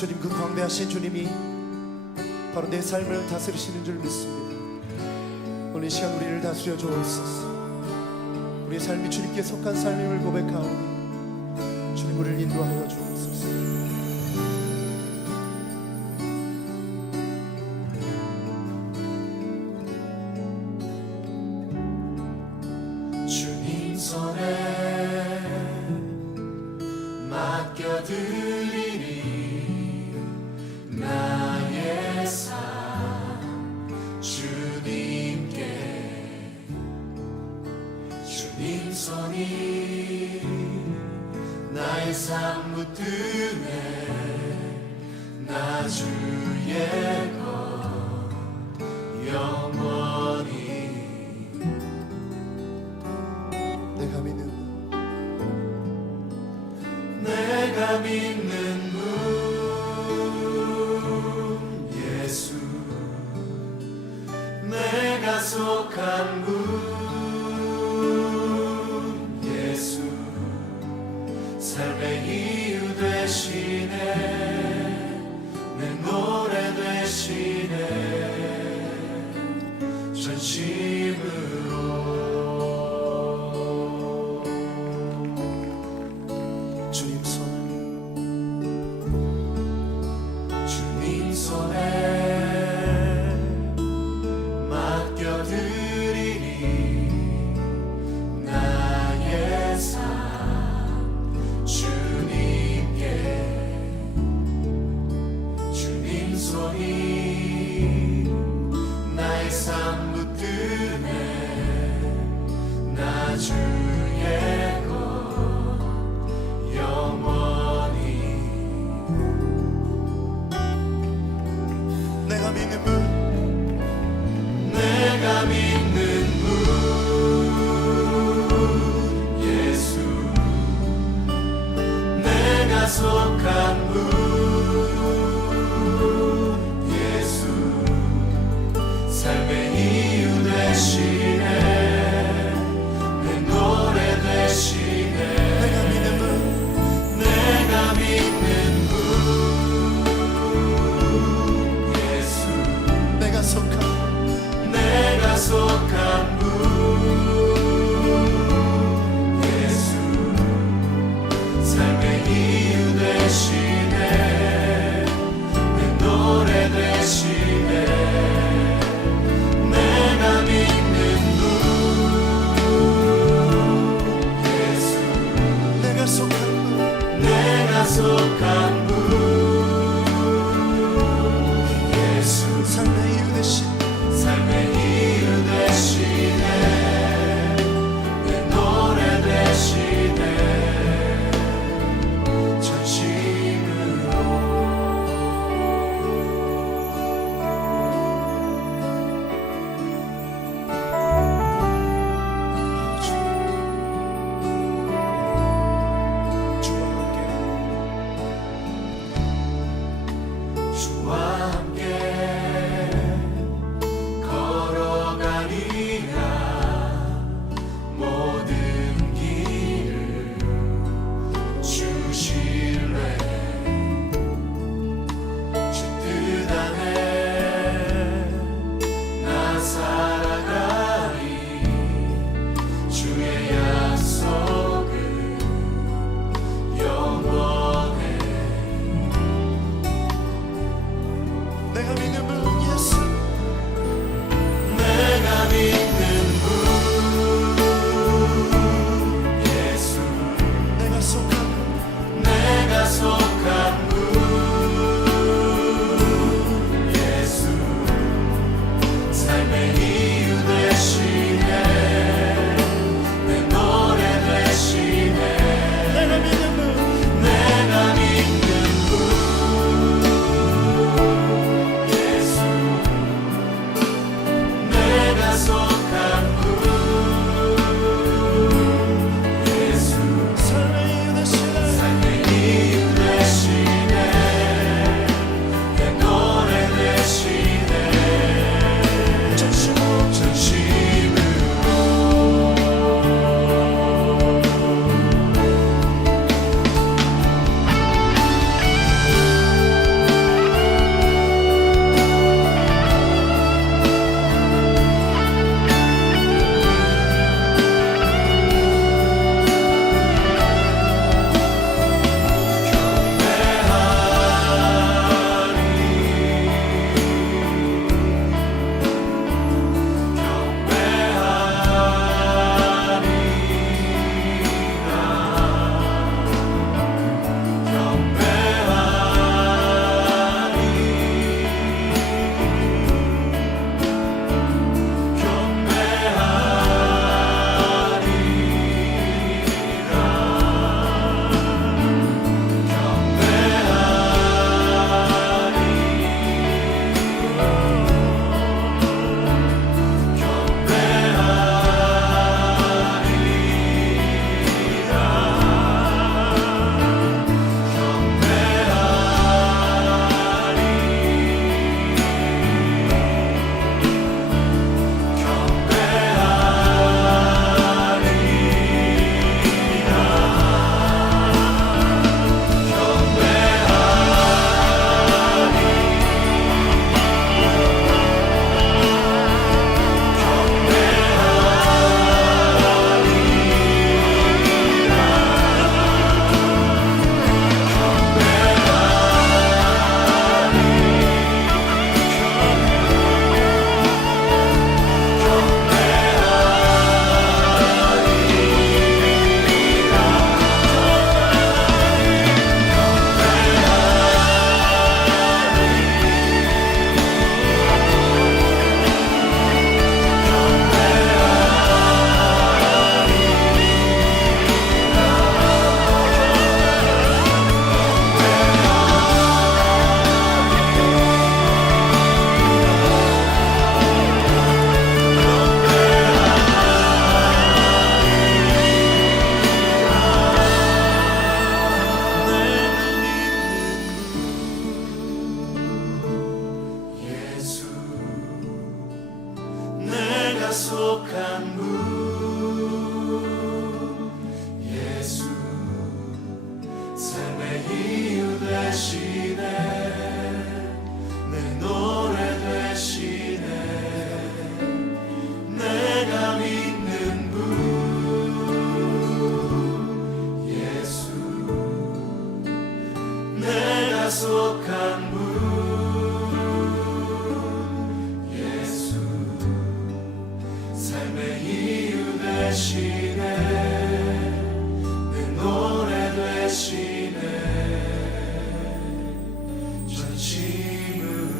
주님, 그 광대하신 주님이 바로 내 삶을 다스리시는 줄 믿습니다. 오늘 이 시간 우리를 다스려 주옵소서. 우리의 삶이 주님께 속한 삶임을 고백하오니 주님, 우리를 인도하여 주옵소서. 주님 손에 맡겨드리리 나의 삶 주님께. 주님 손이 나의 삶 붙드네 나 주의 것 영원히. 내가 믿는 분 예수, 내가 속한 분 예수, 삶의 이유 되시네 내 노래 되시네 전심으로. 주님 손에 맡겨드리리 나의 삶 주님께. 주님 손이 나의 삶 붙드네 나 주의 것 영원히. 내가 믿는 분, 내가 믿는 분 예수, 내가 속한 분 예수, 삶의 이유 되시네 내 노래 되시네. 내가 믿는 분, 내가 믿는 분 예수, 내가 속한 내가 속한 속한 분 예수 삶의 이유 되시네 내 노래 되시네 내가 믿는 분 예수 내가 속한 분 예수 삶의 이유 되시네 내 노래 되시네 전심으로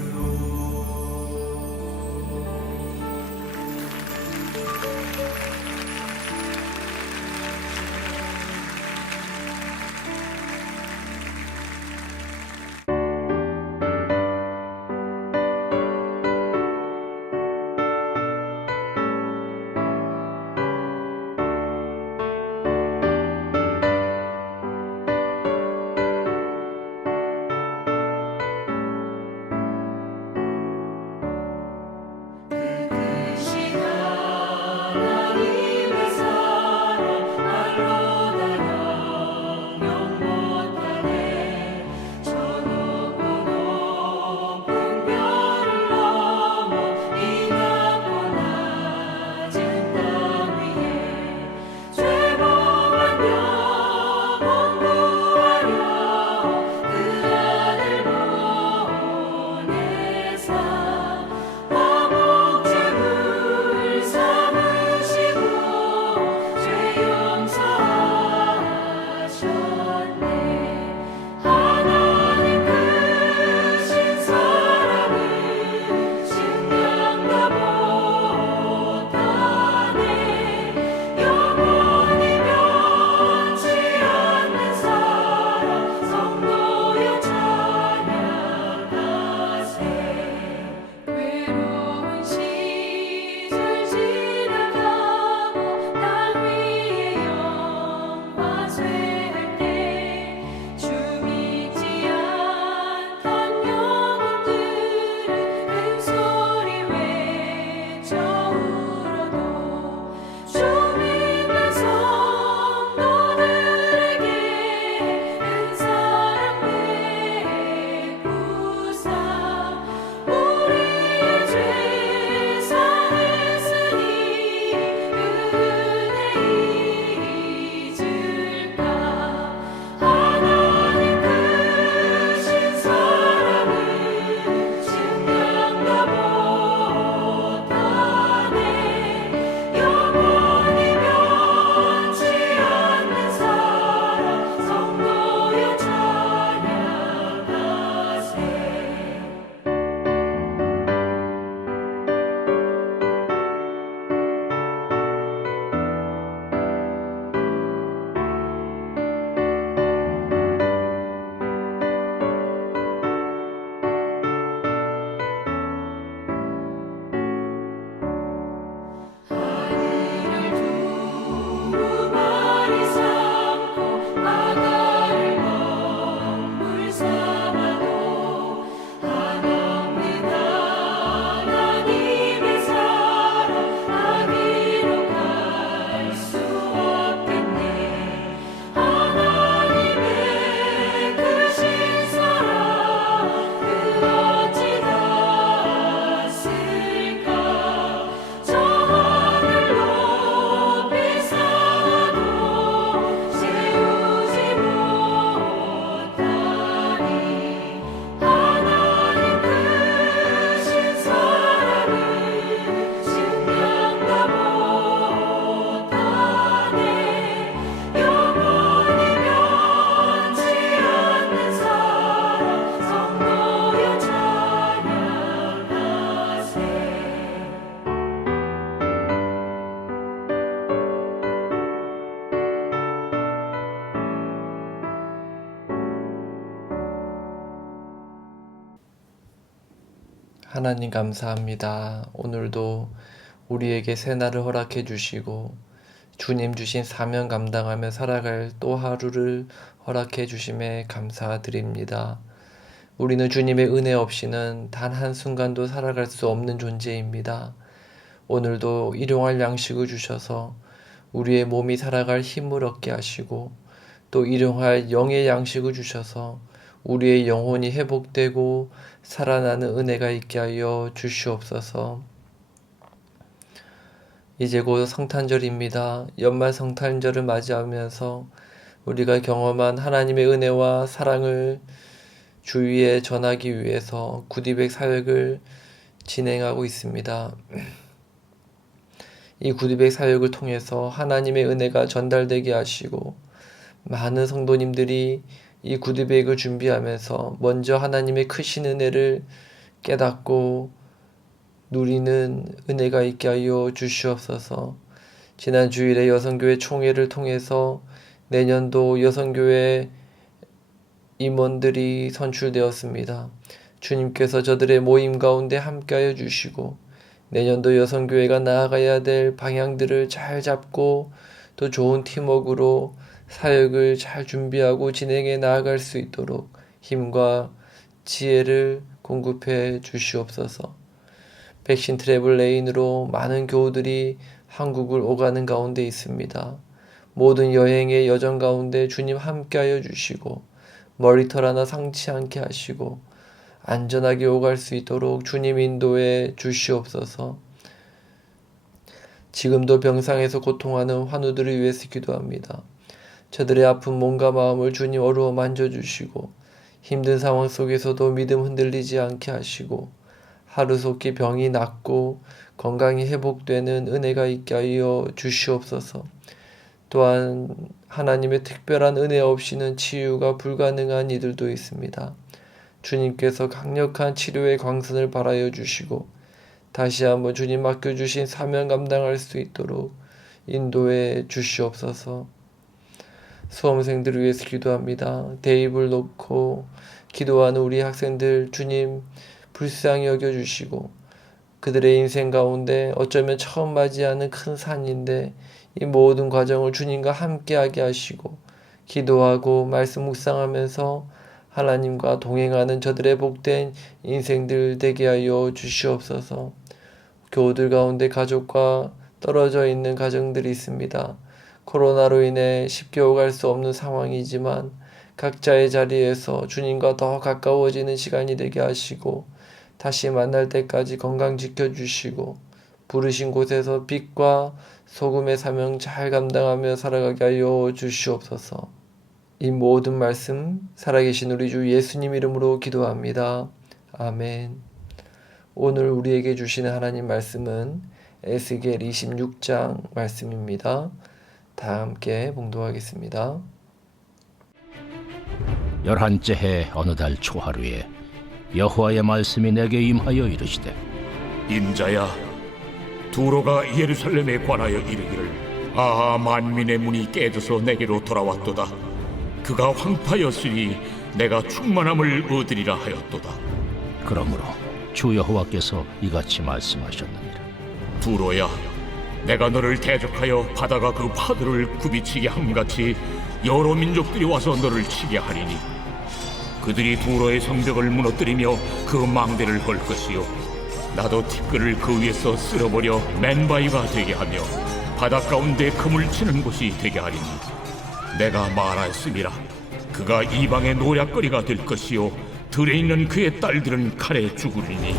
하나님 감사합니다. 오늘도 우리에게 새날을 허락해 주시고 주님 주신 사명 감당하며 살아갈 또 하루를 허락해 주심에 감사드립니다. 우리는 주님의 은혜 없이는 단 한순간도 살아갈 수 없는 존재입니다. 오늘도 일용할 양식을 주셔서 우리의 몸이 살아갈 힘을 얻게 하시고 또 일용할 영의 양식을 주셔서 우리의 영혼이 회복되고 살아나는 은혜가 있게 하여 주시옵소서. 이제 곧 성탄절입니다. 연말 성탄절을 맞이하면서 우리가 경험한 하나님의 은혜와 사랑을 주위에 전하기 위해서 구디백 사역을 진행하고 있습니다. 이 구디백 사역을 통해서 하나님의 은혜가 전달되게 하시고 많은 성도님들이 이 구디백을 준비하면서 먼저 하나님의 크신 은혜를 깨닫고 누리는 은혜가 있게 하여 주시옵소서. 지난 주일에 여성교회 총회를 통해서 내년도 여성교회 임원들이 선출되었습니다. 주님께서 저들의 모임 가운데 함께하여 주시고 내년도 여성교회가 나아가야 될 방향들을 잘 잡고 또 좋은 팀워크로 사역을 잘 준비하고 진행해 나아갈 수 있도록 힘과 지혜를 공급해 주시옵소서. 백신 트래블 레인으로 많은 교우들이 한국을 오가는 가운데 있습니다. 모든 여행의 여정 가운데 주님 함께하여 주시고 머리털 하나 상치 않게 하시고 안전하게 오갈 수 있도록 주님 인도해 주시옵소서. 지금도 병상에서 고통하는 환우들을 위해서 기도합니다. 저들의 아픈 몸과 마음을 주님 어루어 만져주시고 힘든 상황 속에서도 믿음 흔들리지 않게 하시고 하루속히 병이 낫고 건강이 회복되는 은혜가 있게 하여 주시옵소서. 또한 하나님의 특별한 은혜 없이는 치유가 불가능한 이들도 있습니다. 주님께서 강력한 치료의 광선을 발하여 주시고 다시 한번 주님 맡겨주신 사명 감당할 수 있도록 인도해 주시옵소서. 수험생들을 위해서 기도합니다. 대입을 놓고 기도하는 우리 학생들 주님 불쌍히 여겨주시고 그들의 인생 가운데 어쩌면 처음 맞이하는 큰 산인데 이 모든 과정을 주님과 함께하게 하시고 기도하고 말씀 묵상하면서 하나님과 동행하는 저들의 복된 인생들 되게 하여 주시옵소서. 교우들 가운데 가족과 떨어져 있는 가정들이 있습니다. 코로나로 인해 쉽게 오갈 수 없는 상황이지만 각자의 자리에서 주님과 더 가까워지는 시간이 되게 하시고 다시 만날 때까지 건강 지켜주시고 부르신 곳에서 빛과 소금의 사명 잘 감당하며 살아가게 하여 주시옵소서. 이 모든 말씀 살아계신 우리 주 예수님 이름으로 기도합니다. 아멘. 오늘 우리에게 주시는 하나님 말씀은 에스겔 26장 말씀입니다. 다 함께 봉독하겠습니다. 11째 해 어느 달 초하루에 여호와의 말씀이 내게 임하여 이르시되 인자야, 두로가 예루살렘에 관하여 이르기를 만민의 문이 깨져서 내게로 돌아왔도다. 그가 황파였으니 내가 충만함을 얻으리라 하였도다. 그러므로 주 여호와께서 이같이 말씀하셨느니라. 두로야, 내가 너를 대적하여 바다가 그 파도를 굽이치게 함같이 여러 민족들이 와서 너를 치게 하리니 그들이 두로의 성벽을 무너뜨리며 그 망대를 헐 것이요 나도 티끌을 그 위에서 쓸어버려 맨바위가 되게 하며 바다 가운데 그물 치는 곳이 되게 하리니 내가 말하였음이라. 그가 이방의 노략거리가 될 것이요 들에 있는 그의 딸들은 칼에 죽으리니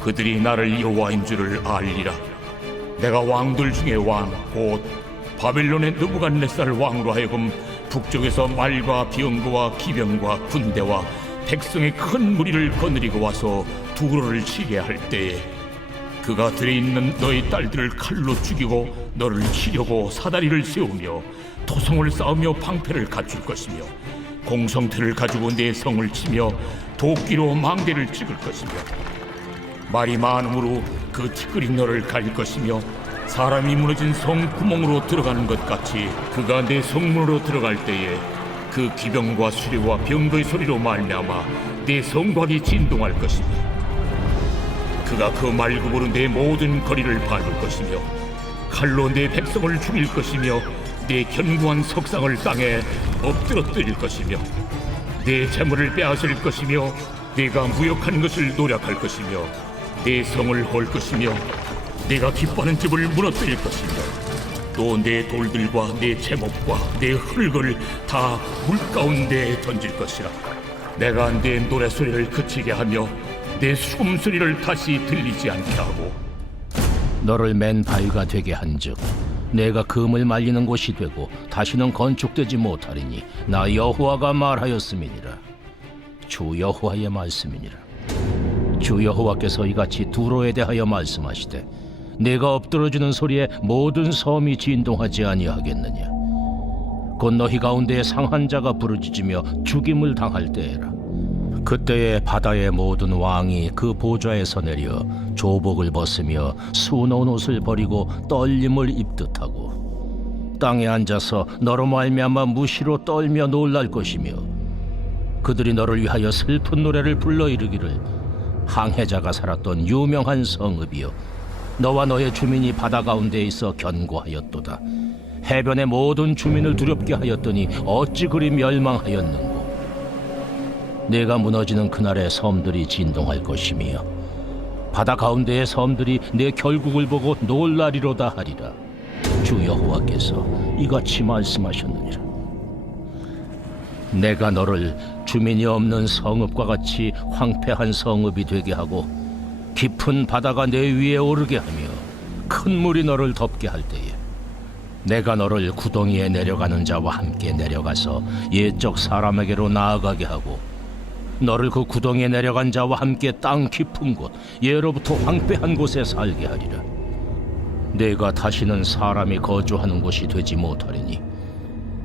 그들이 나를 여호와인 줄을 알리라. 내가 왕들 중에 왕 곧 바벨론의 느부갓네살 왕으로 하여금 북쪽에서 말과 병거와 기병과 군대와 백성의 큰 무리를 거느리고 와서 두로를 치게 할 때에 그가 들에 있는 너희 딸들을 칼로 죽이고 너를 치려고 사다리를 세우며 토성을 쌓으며 방패를 갖출 것이며 공성틀을 가지고 내 성을 치며 도끼로 망대를 찍을 것이며 말이 많음으로 그 티끌이 너를 갈 것이며 사람이 무너진 성 구멍으로 들어가는 것 같이 그가 내 성문으로 들어갈 때에 그 기병과 수레와 병거의 소리로 말미암아 내 성곽이 진동할 것이며 그가 그 말굽으로 내 모든 거리를 밟을 것이며 칼로 내 백성을 죽일 것이며 내 견고한 석상을 땅에 엎드러뜨릴 것이며 내 재물을 빼앗을 것이며 내가 무역한 것을 노략할 것이며 내 성을 헐 것이며 내가 기뻐하는 집을 무너뜨릴 것이며 또 내 돌들과 내 제목과 내 흙을 다 물가운데에 던질 것이라. 내가 내 노래소리를 그치게 하며 내 숨소리를 다시 들리지 않게 하고 너를 맨 바위가 되게 한즉 내가 금을 말리는 곳이 되고 다시는 건축되지 못하리니 나 여호와가 말하였음이니라. 주 여호와의 말씀이니라. 주 여호와께서 이같이 두로에 대하여 말씀하시되 내가 엎드러지는 소리에 모든 섬이 진동하지 아니하겠느냐. 곧 너희 가운데에 상한 자가 부르짖으며 죽임을 당할 때에라. 그때에 바다의 모든 왕이 그 보좌에서 내려 조복을 벗으며 수놓은 옷을 버리고 떨림을 입듯하고 땅에 앉아서 너로 말미암아 무시로 떨며 놀랄 것이며 그들이 너를 위하여 슬픈 노래를 불러 이르기를 항해자가 살았던 유명한 성읍이여 너와 너의 주민이 바다 가운데 있어 견고하였도다. 해변의 모든 주민을 두렵게 하였더니 어찌 그리 멸망하였는고. 내가 무너지는 그날에 섬들이 진동할 것이며 바다 가운데의 섬들이 내 결국을 보고 놀라리로다 하리라. 주 여호와께서 이같이 말씀하셨느니라. 내가 너를 주민이 없는 성읍과 같이 황폐한 성읍이 되게 하고 깊은 바다가 내 위에 오르게 하며 큰 물이 너를 덮게 할 때에 내가 너를 구덩이에 내려가는 자와 함께 내려가서 옛적 사람에게로 나아가게 하고 너를 그 구덩이에 내려간 자와 함께 땅 깊은 곳 예로부터 황폐한 곳에 살게 하리라. 내가 다시는 사람이 거주하는 곳이 되지 못하리니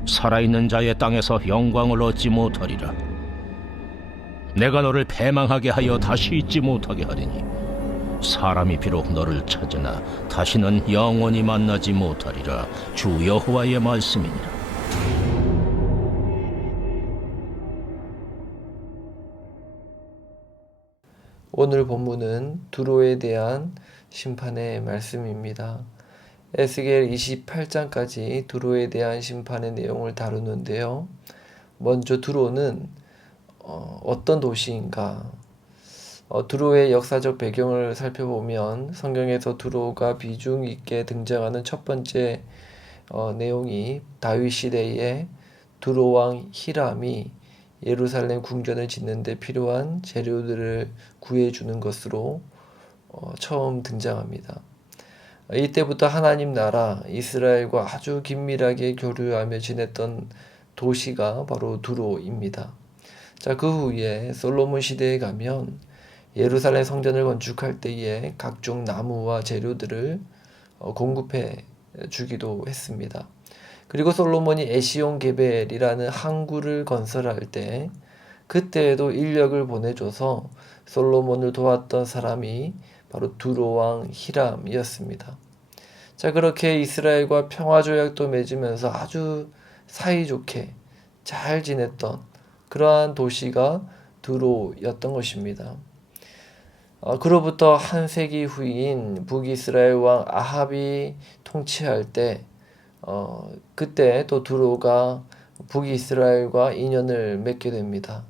살아있는 자의 땅에서 영광을 얻지 못하리라. 내가 너를 패망하게 하여 다시 잊지 못하게 하리니 사람이 비록 너를 찾으나 다시는 영원히 만나지 못하리라. 주 여호와의 말씀이니라. 오늘 본문은 두로에 대한 심판의 말씀입니다. 에스겔 28장까지 두로에 대한 심판의 내용을 다루는데요. 먼저 두로는 어떤 도시인가? 두로의 역사적 배경을 살펴보면 성경에서 두로가 비중 있게 등장하는 첫 번째 내용이 다윗 시대에 두로 왕 히람이 예루살렘 궁전을 짓는 데 필요한 재료들을 구해주는 것으로 처음 등장합니다. 이때부터 하나님 나라 이스라엘과 아주 긴밀하게 교류하며 지냈던 도시가 바로 두로입니다. 자, 그 후에 솔로몬 시대에 가면 예루살렘 성전을 건축할 때에 각종 나무와 재료들을 공급해 주기도 했습니다. 그리고 솔로몬이 에시온 게벨이라는 항구를 건설할 때 그때에도 인력을 보내줘서 솔로몬을 도왔던 사람이 바로 두로 왕 히람이었습니다. 자, 그렇게 이스라엘과 평화조약도 맺으면서 아주 사이좋게 잘 지냈던 그러한 도시가 두로였던 것입니다. 그로부터 한 세기 후인 북이스라엘 왕 아합이 통치할 때 그때 또 두로가 북이스라엘과 인연을 맺게 됩니다.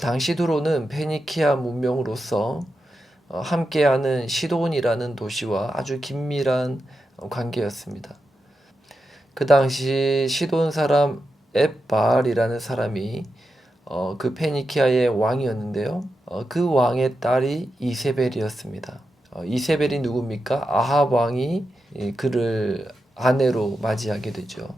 당시 두로는 페니키아 문명으로서 함께하는 시돈이라는 도시와 아주 긴밀한 관계였습니다. 그 당시 시돈 사람 엣발이라는 사람이 그 페니키아의 왕이었는데요. 그 왕의 딸이 이세벨이었습니다. 이세벨이 누굽니까? 아합 왕이 그를 아내로 맞이하게 되죠.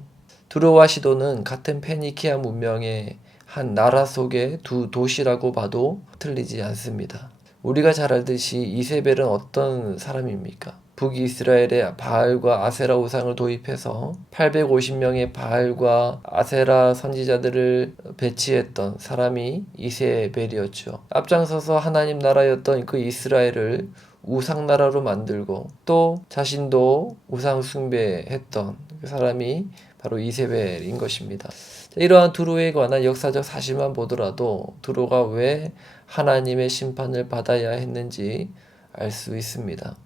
두로와 시돈은 같은 페니키아 문명의 한 나라 속의 두 도시라고 봐도 틀리지 않습니다. 우리가 잘 알듯이 이세벨은 어떤 사람입니까? 북이스라엘에 바알과 아세라 우상을 도입해서 850명의 바알과 아세라 선지자들을 배치했던 사람이 이세벨이었죠. 앞장서서 하나님 나라였던 그 이스라엘을 우상나라로 만들고 또 자신도 우상 숭배했던 그 사람이 바로 이세벨인 것입니다. 이러한 두로에 관한 역사적 사실만 보더라도 두로가 왜 하나님의 심판을 받아야 했는지 알 수 있습니다.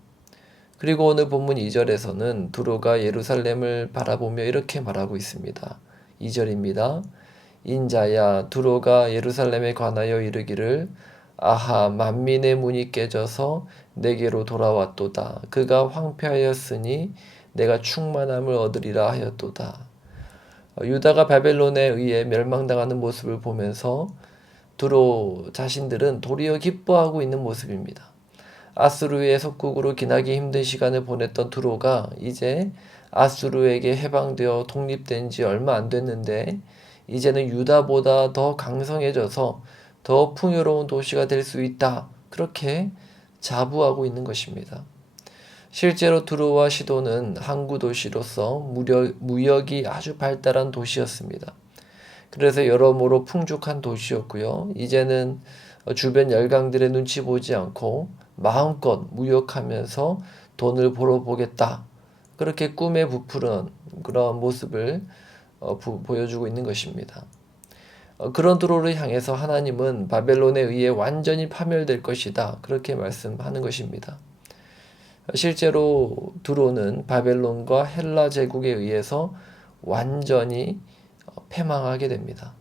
그리고 오늘 본문 2절에서는 두로가 예루살렘을 바라보며 이렇게 말하고 있습니다. 2절입니다. 인자야 두로가 예루살렘에 관하여 이르기를 아하, 만민의 문이 깨져서 내게로 돌아왔도다. 그가 황폐하였으니 내가 충만함을 얻으리라 하였도다. 유다가 바벨론에 의해 멸망당하는 모습을 보면서 두로 자신들은 도리어 기뻐하고 있는 모습입니다. 아수르의 속국으로 기나기 힘든 시간을 보냈던 두로가 이제 아수르에게 해방되어 독립된 지 얼마 안 됐는데 이제는 유다보다 더 강성해져서 더 풍요로운 도시가 될 수 있다. 그렇게 자부하고 있는 것입니다. 실제로 두로와 시돈은 항구 도시로서 무역이 아주 발달한 도시였습니다. 그래서 여러모로 풍족한 도시였고요. 이제는 주변 열강들의 눈치 보지 않고 마음껏 무역하면서 돈을 벌어보겠다. 그렇게 꿈에 부풀은 그런 모습을 보여주고 있는 것입니다. 그런 두로를 향해서 하나님은 바벨론에 의해 완전히 파멸될 것이다. 그렇게 말씀하는 것입니다. 실제로 두로는 바벨론과 헬라 제국에 의해서 완전히 패망하게 됩니다.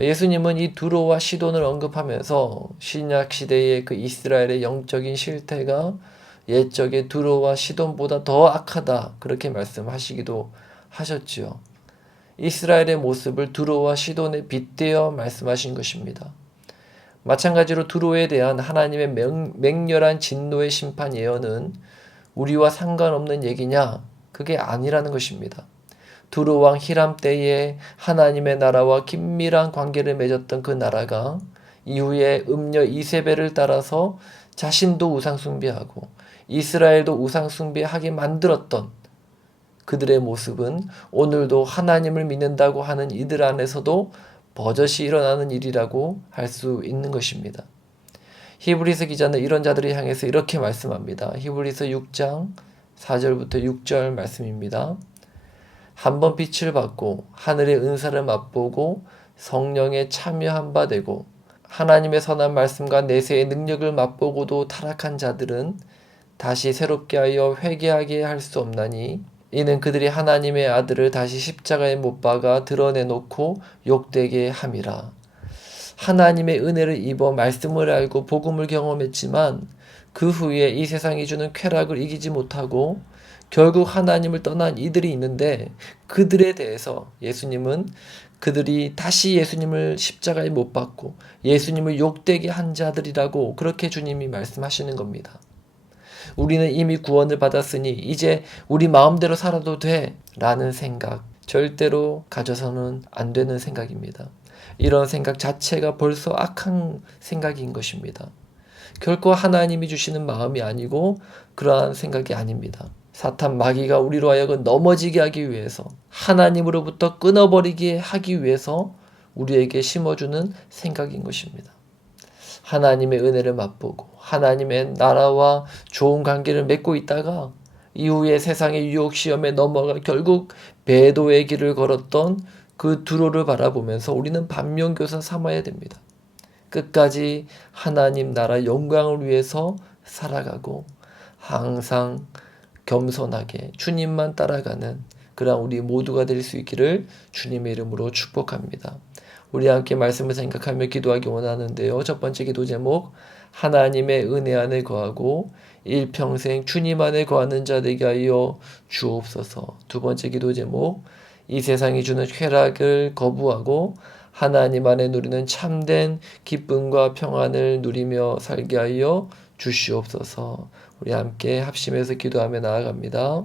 예수님은 이 두로와 시돈을 언급하면서 신약 시대의 그 이스라엘의 영적인 실태가 옛적의 두로와 시돈보다 더 악하다. 그렇게 말씀하시기도 하셨지요. 이스라엘의 모습을 두로와 시돈에 빗대어 말씀하신 것입니다. 마찬가지로 두로에 대한 하나님의 맹렬한 진노의 심판 예언은 우리와 상관없는 얘기냐? 그게 아니라는 것입니다. 두로 왕 히람 때에 하나님의 나라와 긴밀한 관계를 맺었던 그 나라가 이후에 음녀 이세벨을 따라서 자신도 우상 숭배하고 이스라엘도 우상 숭배하게 만들었던 그들의 모습은 오늘도 하나님을 믿는다고 하는 이들 안에서도 버젓이 일어나는 일이라고 할 수 있는 것입니다. 히브리서 기자는 이런 자들을 향해서 이렇게 말씀합니다. 히브리서 6장 4절부터 6절 말씀입니다. 한번 빛을 받고 하늘의 은사를 맛보고 성령에 참여한 바 되고 하나님의 선한 말씀과 내세의 능력을 맛보고도 타락한 자들은 다시 새롭게 하여 회개하게 할 수 없나니 이는 그들이 하나님의 아들을 다시 십자가에 못 박아 드러내놓고 욕되게 함이라. 하나님의 은혜를 입어 말씀을 알고 복음을 경험했지만 그 후에 이 세상이 주는 쾌락을 이기지 못하고 결국 하나님을 떠난 이들이 있는데 그들에 대해서 예수님은 그들이 다시 예수님을 십자가에 못 박고 예수님을 욕되게 한 자들이라고 그렇게 주님이 말씀하시는 겁니다. 우리는 이미 구원을 받았으니 이제 우리 마음대로 살아도 돼 라는 생각 절대로 가져서는 안 되는 생각입니다. 이런 생각 자체가 벌써 악한 생각인 것입니다. 결코 하나님이 주시는 마음이 아니고 그러한 생각이 아닙니다. 사탄 마귀가 우리로 하여금 넘어지게 하기 위해서 하나님으로부터 끊어버리게 하기 위해서 우리에게 심어주는 생각인 것입니다. 하나님의 은혜를 맛보고 하나님의 나라와 좋은 관계를 맺고 있다가 이후에 세상의 유혹 시험에 넘어가 결국 배도의 길을 걸었던 그 두로를 바라보면서 우리는 반면교사 삼아야 됩니다. 끝까지 하나님 나라 영광을 위해서 살아가고 항상 겸손하게 주님만 따라가는 그런 우리 모두가 될 수 있기를 주님의 이름으로 축복합니다. 우리 함께 말씀을 생각하며 기도하기 원하는데요. 첫 번째 기도 제목, 하나님의 은혜 안에 거하고 일평생 주님 안에 거하는 자 되게 하여 주옵소서. 두 번째 기도 제목, 이 세상이 주는 쾌락을 거부하고 하나님 안에 누리는 참된 기쁨과 평안을 누리며 살게 하여 주시옵소서. 우리 함께 합심해서 기도하며 나아갑니다.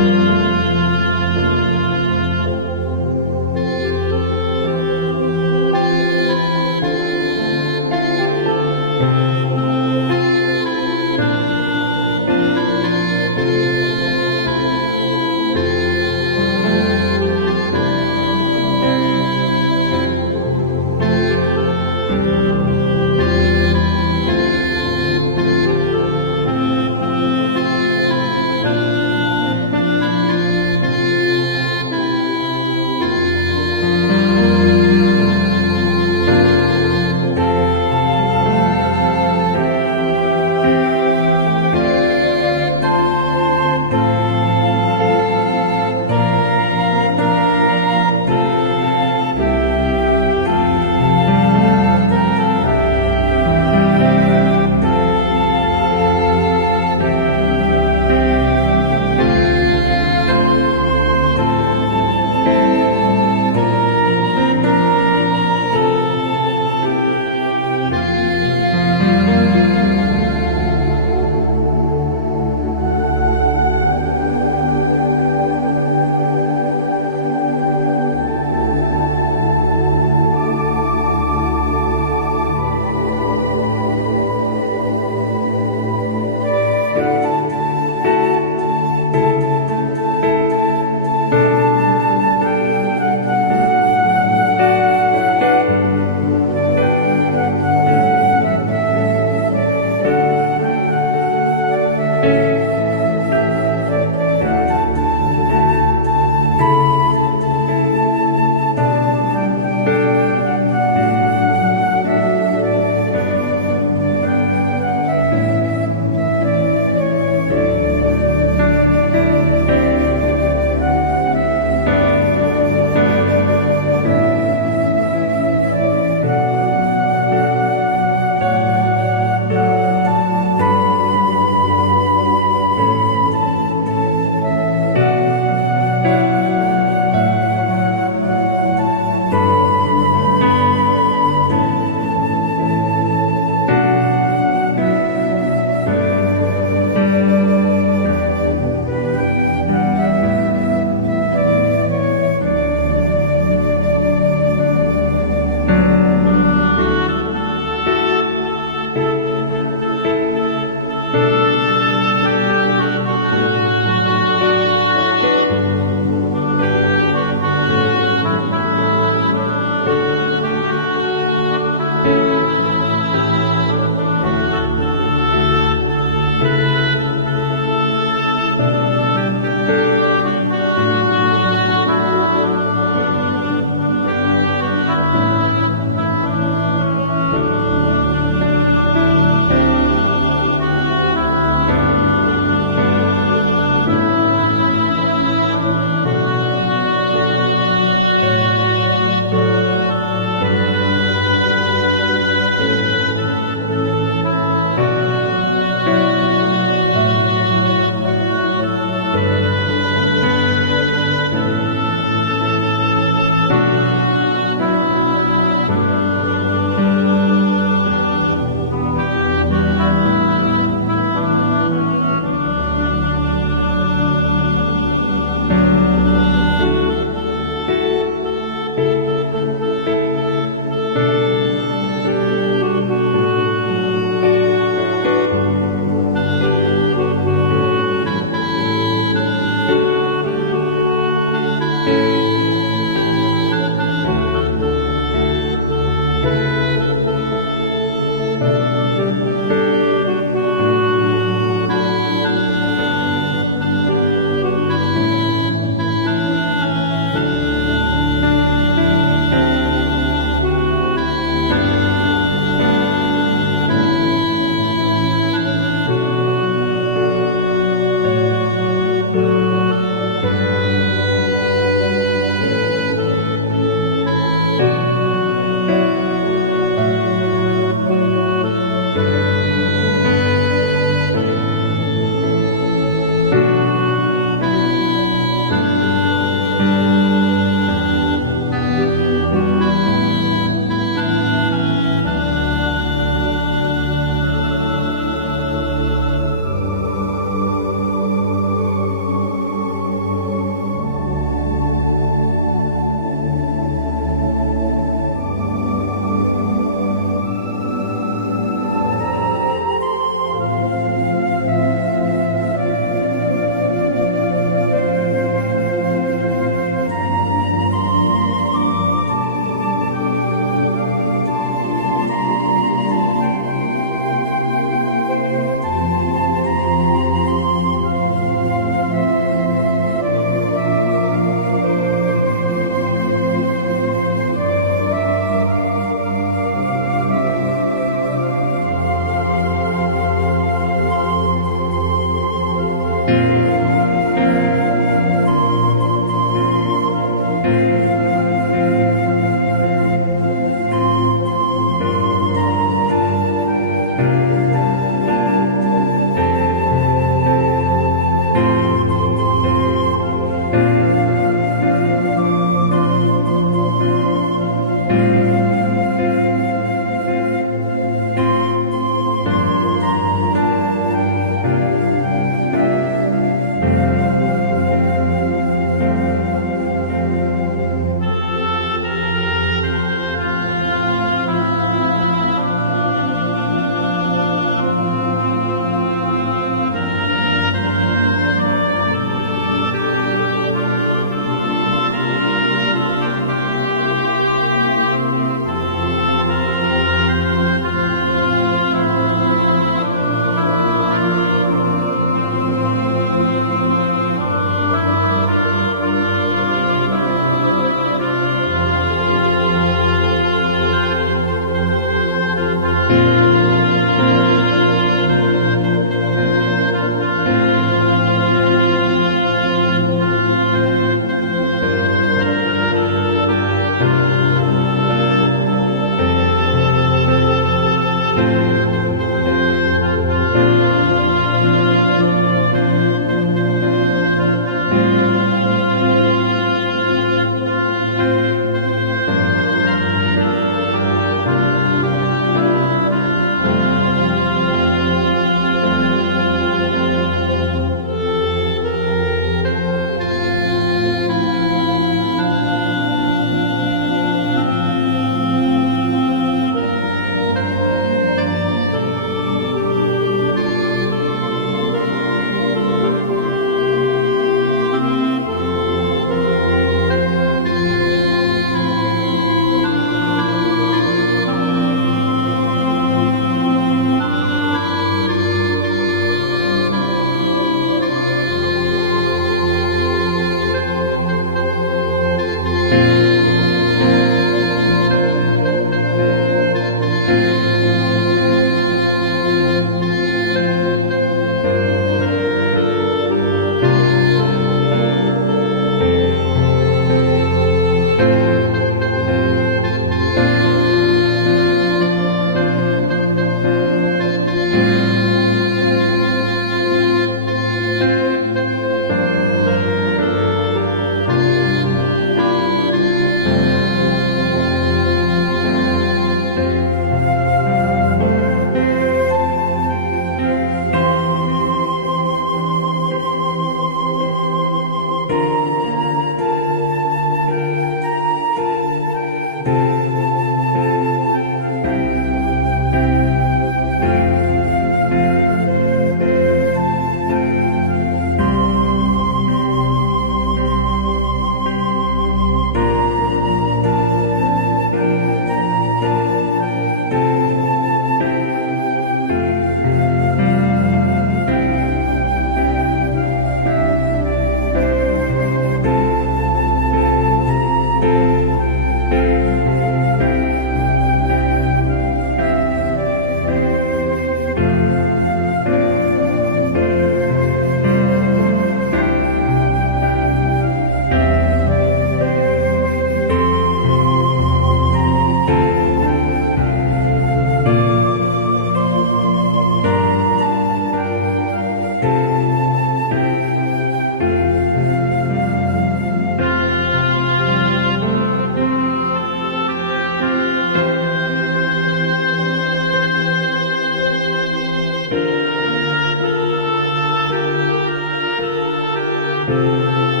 주